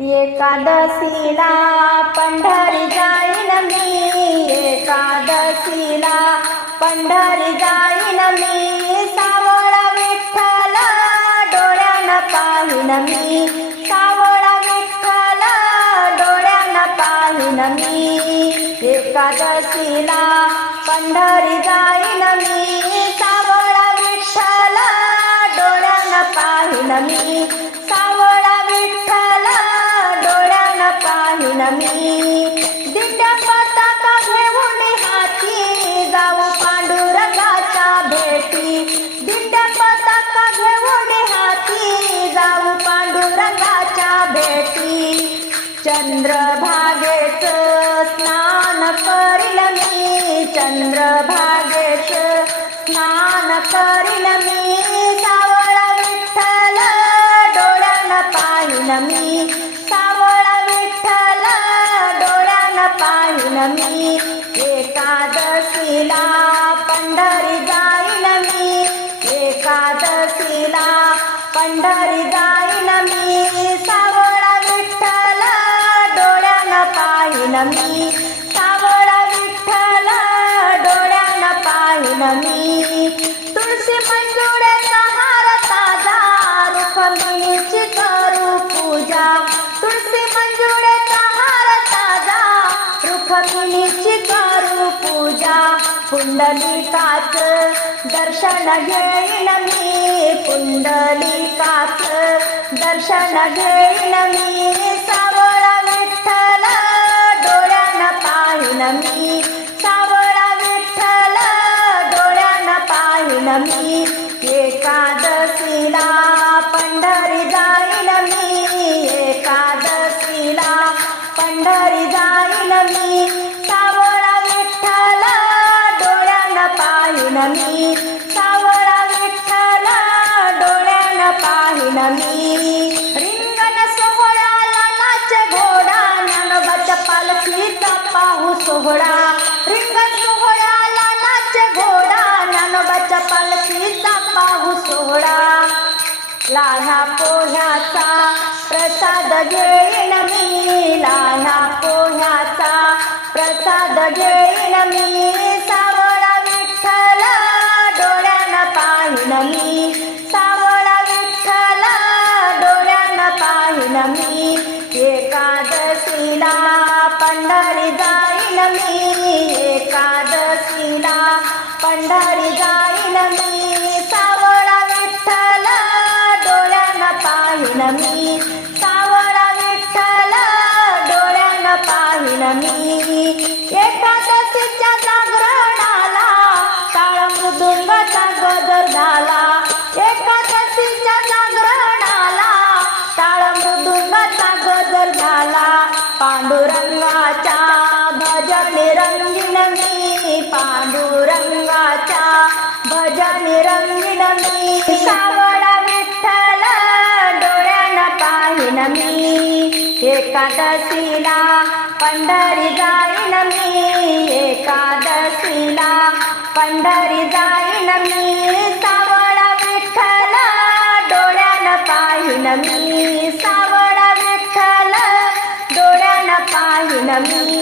एकादशीला पंढरी जाईन मी एकादशीला पंढरी जाईन मी. सावळा विठ्ठल डोळ्यानं पाहिन मी. सावळा विठ्ठल डोळ्यानं पाहिन मी. एकादशीला पंढरी जाईन मी. सावळा विठ्ठल डोळ्यानं पाहिन मी. सावळा मी दिंड्या पताका घेऊन हाती जाऊ पांडुरंगाच्या भेटी. दिंड्या पताका घेऊन हाती जाऊ पांडुरंगाच्या भेटी. चंद्रभागेच स्नान करील मी चंद्रभागेच स्नान करील मी. सावळा विठ्ठल डोळ्यानं पाहिलं मी. मी एकादशीला पंढरी जाईल मी. एकादशीला पंढरी जाईल मी. सावळा विठ्ठल डोळ्यानं पाहिन मी. सावळा विठ्ठल डोळ्यानं पाहिन मी. तुळशी मंजुळ्याचा रुक्मिणीची करू पूजा. पुंडलिकाच दर्शन घेईन मी. पुंडलिकाच दर्शन घेईन मी. सावळा विठ्ठल डोळ्यानं पाहिन मी. सावळा विठ्ठल डोळ्यानं पाहिन मी. एकादशीला पंढरी जाईन मी. सावळा विठ्ठल डोळ्यानं पाहिन मी. रिंगण सोहळाला नाच घोडा ज्ञानोबाच्या पालखीचा पाहू सोहळा. रिंगण सोहळाला नाच घोडा ज्ञानोबाच्या पालखीचा पाहू सोहळा. लाह्या पोह्याचा प्रसाद घेईन मी. लाह्या पोह्याचा प्रसाद घेईन मी. जाईन मी एकादशीला पंढरी जाईन मी. एकादशीला पंढरी जाईन मी. सावळा विठ्ठल डोळ्यानं पाहिन मी. सावळा विठ्ठल डोळ्यानं पाहिन मी. एकादशीच्या पांडुरंगाचा भजन रंगीन मी. सावळा विठ्ठल डोळ्यानं पाहिन मी. एकादशीला पंढरी जाईन मी. एकादशीला पंढरी जाईन मी. सावळा विठ्ठल डोळ्यानं पाहिन मी. सावळा विठ्ठल डोळ्यानं पाहिन मी.